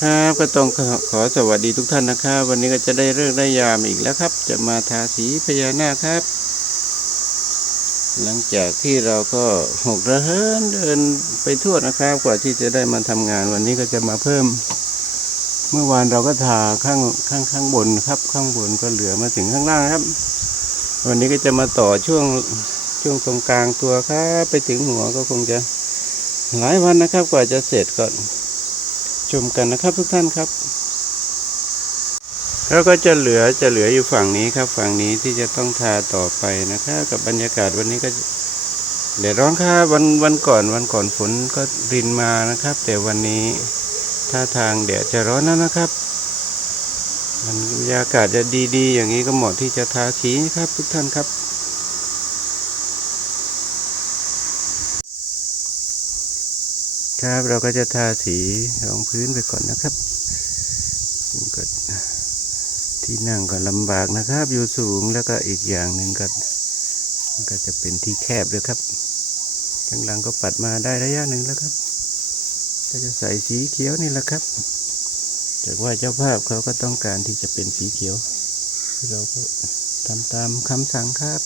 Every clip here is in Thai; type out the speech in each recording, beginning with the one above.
ครับก็ต้องขอขอสวัสดีทุกท่านนะครับ วันนี้ก็จะได้เรื่องได้ยามอีกแล้วครับ จะมาทาสีพญานาคครับ หลังจากที่เราก็หกระเหินเดินไปทั่วนะครับ กว่าที่จะได้มาทำงานวันนี้ก็จะมาเพิ่ม เมื่อวานเราก็ทาข้างข้างข้างบนครับ ข้างบนก็เหลือมาถึงข้างล่างครับ วันนี้ก็จะมาต่อช่วงช่วงตรงกลางตัวครับ ไปถึงหัวก็คงจะหลายวันนะครับ กว่าจะเสร็จก่อน ชมกันนะครับทุกท่านครับ แล้วก็จะเหลือจะเหลืออยู่ฝั่งนี้ครับ ฝั่งนี้ที่จะต้องทาต่อไปนะครับกับบรรยากาศวันนี้ก็เดี๋ยวร้อนครับวันวันก่อนวันก่อนฝนก็รินมานะครับ แต่วันนี้ท่าทางแดดจะร้อนแล้วนะครับ มันบรรยากาศจะดีๆ อย่างนี้ก็เหมาะที่จะทาสีครับทุกท่านครับ ครับเราก็จะทาสีรองพื้นไปก่อนนะครับก็ที่นั่งก็ลำบากนะครับ อยู่สูงแล้วก็อีกอย่างหนึ่งก็ก็จะเป็นที่แคบด้วยครับข้างหลังก็ปัดมาได้ระยะหนึ่งแล้วครับ ก็จะใส่สีเขียวนี่แหละครับจากว่าเจ้าภาพเขาก็ต้องการที่จะเป็นสีเขียว เราก็ทำตามคำสั่งครับ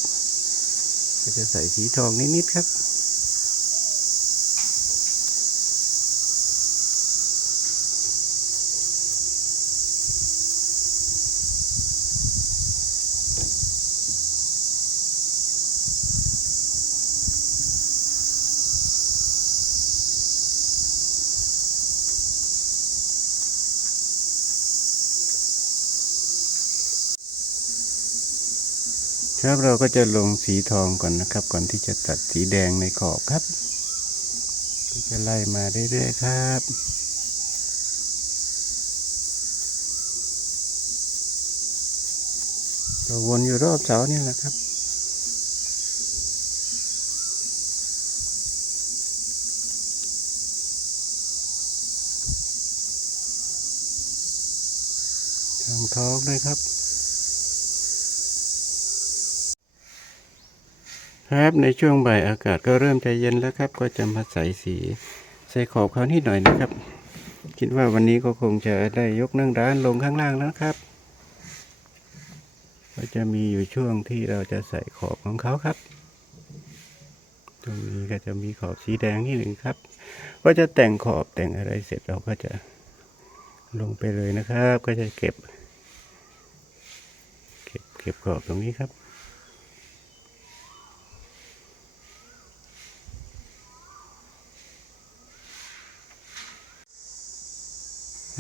ก็จะใส่สีทองนิดๆครับ ครับเราก็จะลงสีทองก่อนนะครับ ก่อนที่จะตัดสีแดงในขอบครับ ก็จะไล่มาเรื่อยๆครับเราวนอยู่รอบเสานี่แหละครับทางท้องด้วยครับ ครับ ในช่วงบ่ายอากาศก็เริ่มใจเย็นแล้วครับ ก็จะมาใส่สีใส่ขอบเขานิดหน่อยนะครับ คิดว่าวันนี้ก็คงจะได้ยกนั่งร้านลงข้างล่างแล้วครับก็จะมีอยู่ช่วงที่เราจะใส่ขอบของเขาครับ ตรงนี้ก็จะมีขอบสีแดงที่หนึ่งครับ ก็จะแต่งขอบแต่งอะไรเสร็จเราก็จะลงไปเลยนะครับ ก็จะเก็บ เก็บเก็บขอบตรงนี้ครับ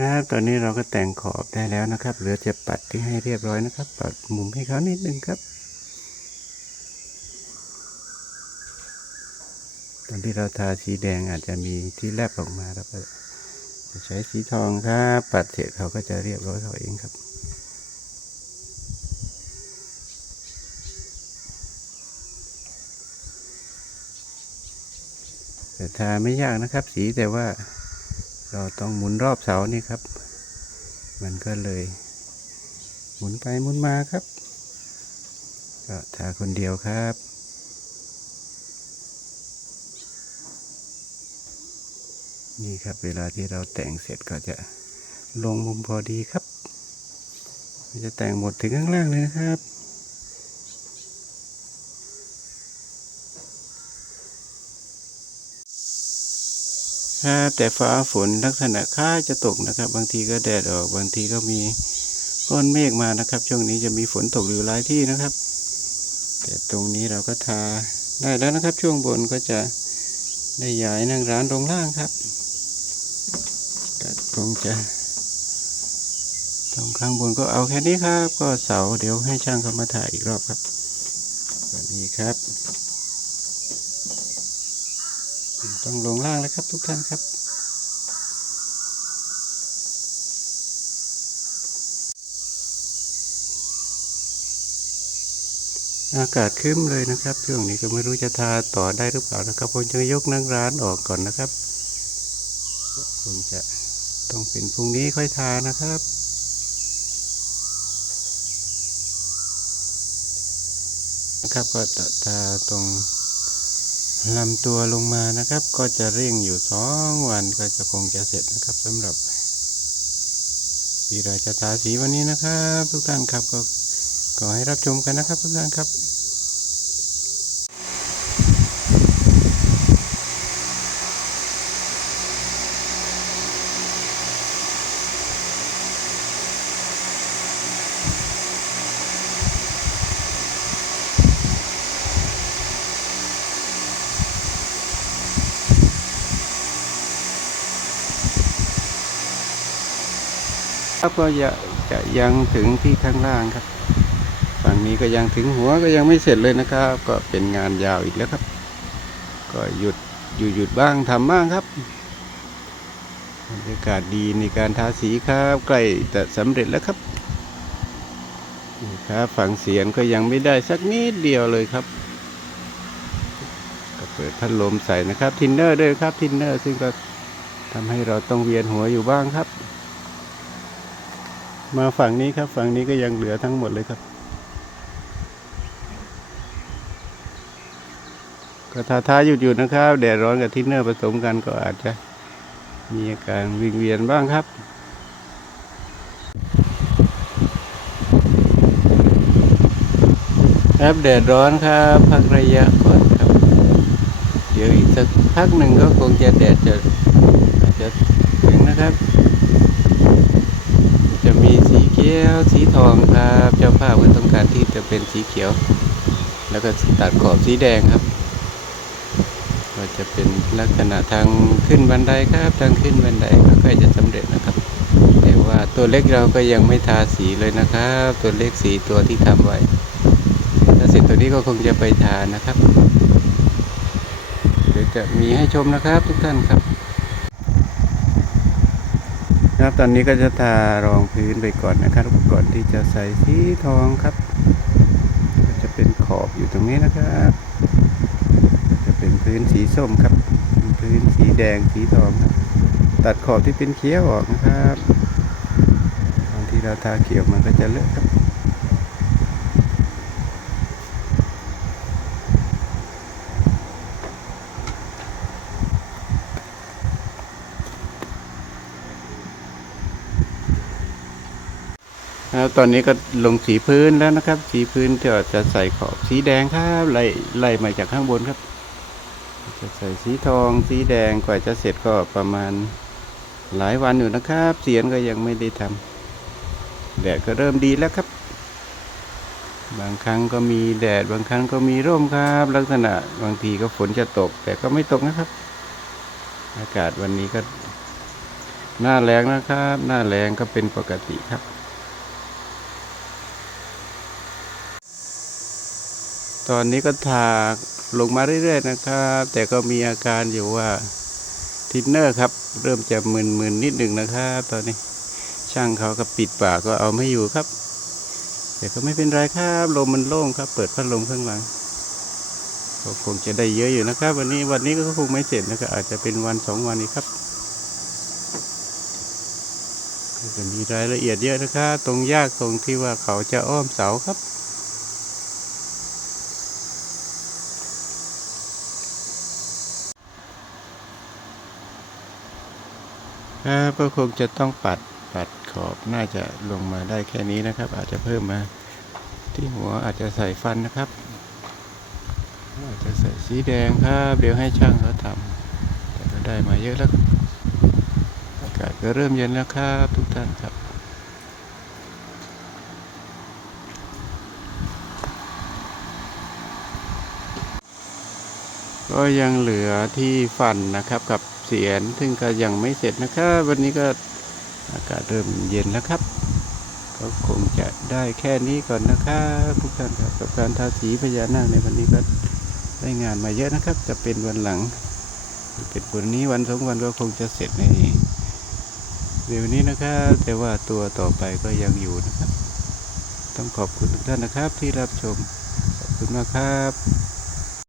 ครับตอนนี้เราก็แต่งขอบได้แล้วนะครับเหลือจะปัดที่ให้เรียบร้อยนะครับ ปัดมุมให้เขานิดนึงครับ ตอนที่เราทาสีแดงอาจจะมีที่แลบออกมาแล้วก็จะใช้สีทองครับปัดเสร็จเขาก็จะเรียบร้อยเขาเองครับแต่ทาไม่ยากนะครับ สีแต่ว่า เราต้องหมุนรอบเสานี่ครับ มันก็เลย หมุนไปหมุนมาครับ ก็ทาคนเดียวครับนี่ครับเวลาที่เราแต่งเสร็จก็จะลงมุมพอดีครับ จะแต่งหมดถึงข้างล่างเลยนะครับ ครับแต่ฟ้าฝนลักษณะคล้าจะตกนะครับ บางทีก็แดดออก บางทีก็มีก้อนเมฆมานะครับ ช่วงนี้จะมีฝนตกอยู่หลายที่นะครับ แต่ตรงนี้เราก็ทาได้แล้วนะครับ ช่วงบนก็จะได้ย้ายนั่งร้านลงล่างครับก็คงจะตรงข้างบนก็เอาแค่นี้ครับ ก็เสาเดี๋ยวให้ช่างเขามาถ่ายอีกรอบครับสวัสดีครับ ต้องลงล่างแล้วครับทุกท่านครับ อากาศคึ้มเลยนะครับช่วงนี้ก็ไม่รู้จะทาต่อได้หรือเปล่านะครับผมจะยกนั่งร้านออกก่อนนะครับคงจะต้องเป็นพรุ่งนี้ค่อยทานะครับนะครับก็ทาตรง ลำตัวลงมานะครับ ก็จะเร่งอยู่สองวันก็จะคงจะเสร็จนะครับสำหรับสีราชตาสีวันนี้นะครับ ทุกท่านครับก็ขอให้รับชมกันนะครับทุกท่านครับ ครับก็จะจะยังถึงที่ข้างล่างครับฝั่งนี้ก็ยังถึงหัวก็ยังไม่เสร็จเลยนะครับ ก็เป็นงานยาวอีกแล้วครับ ก็หยุดอยู่หยุดบ้างทำบ้างครับบรรยากาศดีในการทาสีครับใกล้จะสำเร็จแล้วครับนี่ครับฝั่งเสียงก็ยังไม่ได้สักนิดเดียวเลยครับ ก็เปิดพัดลมใส่นะครับทินเนอร์ด้วยครับทินเนอร์ซึ่งก็ทำให้เราต้องเวียนหัวอยู่บ้างครับ มาฝั่งนี้ครับ ฝั่งนี้ก็ยังเหลือทั้งหมดเลยครับ ก็ทาท้าหยุดหยุดนะครับ แดดร้อนกับทินเนอร์ผสมกันก็อาจจะมีอาการวิงเวียนบ้างครับครับแดดร้อนครับพักระยะก่อนครับ เดี๋ยวอีกสักพักหนึ่งก็คงจะแดดจะอาจจะถึงนะครับ ขียวสีทองครับเจ้าภาพก็ต้องการที่จะเป็นสีเขียว แล้วก็ตัดขอบสีแดงครับก็จะเป็นลักษณะทางขึ้นบันไดครับ ทางขึ้นบันไดก็ใกล้จะสำเร็จนะครับแต่ว่าตัวเล็กเราก็ยังไม่ทาสีเลยนะครับ ตัวเล็กสีตัวที่ทำไว้ถ้าเสร็จตัวนี้ก็คงจะไปทานะครับเดี๋ยวจะมีให้ชมนะครับทุกท่านครับ ครับตอนนี้ก็จะทารองพื้นไปก่อนนะครับก่อนที่จะใส่สีทองครับ ก็จะเป็นขอบอยู่ตรงนี้นะครับ จะเป็นพื้นสีส้มครับ พื้นสีแดงสีทองครับ ตัดขอบที่เป็นเขียวออกนะครับบางทีเราทาเขียวมันก็จะเลอะครับ ครับตอนนี้ก็ลงสีพื้นแล้วนะครับ สีพื้นจะจะใส่ขอบสีแดงครับไล่ไล่มาจากข้างบนครับ จะใส่สีทอง สีแดงกว่าจะเสร็จก็ประมาณหลายวันอยู่นะครับ เสียนก็ยังไม่ได้ทำแดดก็เริ่มดีแล้วครับ บางครั้งก็มีแดดบางครั้งก็มีร่มครับ ลักษณะบางทีก็ฝนจะตก แต่ก็ไม่ตกนะครับ อากาศวันนี้ก็หน้าแรงนะครับ หน้าแรงก็เป็นปกติครับ ตอนนี้ก็ทาลงมาเรื่อย ๆ นะครับ แต่ก็มีอาการอยู่ว่าทินเนอร์ครับ เริ่มจะมึนๆนิดหนึ่งนะครับ ตอนนี้ช่างเขาก็ปิดปากก็เอาไม่อยู่ครับแต่ก็ไม่เป็นไรครับลมมันโล่งครับ เปิดพัดลมข้างหลังก็คงจะได้เยอะอยู่นะครับ วันนี้วันนี้ก็คงไม่เสร็จนะครับอาจจะเป็นวันสองวันนี้ครับจะมีรายละเอียดเยอะนะครับ ตรงยากตรงที่ว่าเขาจะอ้อมเสาครับ ครับ ก็คงจะต้องปัดปัดขอบน่าจะลงมาได้แค่นี้นะครับ อาจจะเพิ่มมาที่หัวอาจจะใส่ฟันนะครับ อาจจะใส่สีแดงครับเดี๋ยวให้ช่างเขาทำแต่ก็ได้มาเยอะแล้วอากาศก็เริ่มเย็นแล้วครับทุกท่านครับก็ยังเหลือที่ฟันนะครับกับ เสียน ซึ่งก็ยังไม่เสร็จนะครับ วันนี้ก็อากาศเริ่มเย็นแล้วครับ ก็คงจะได้แค่นี้ก่อนนะครับทุกท่านครับกับการทาสีพญานาคในวันนี้ก็ได้งานมาเยอะนะครับ จะเป็นวันหลัง เป็นวันนี้วันสองวันก็คงจะเสร็จในเร็วนี้นะครับ แต่ว่าตัวต่อไปก็ยังอยู่นะครับ ต้องขอบคุณทุกท่านนะครับที่รับชม ขอบคุณมากครับ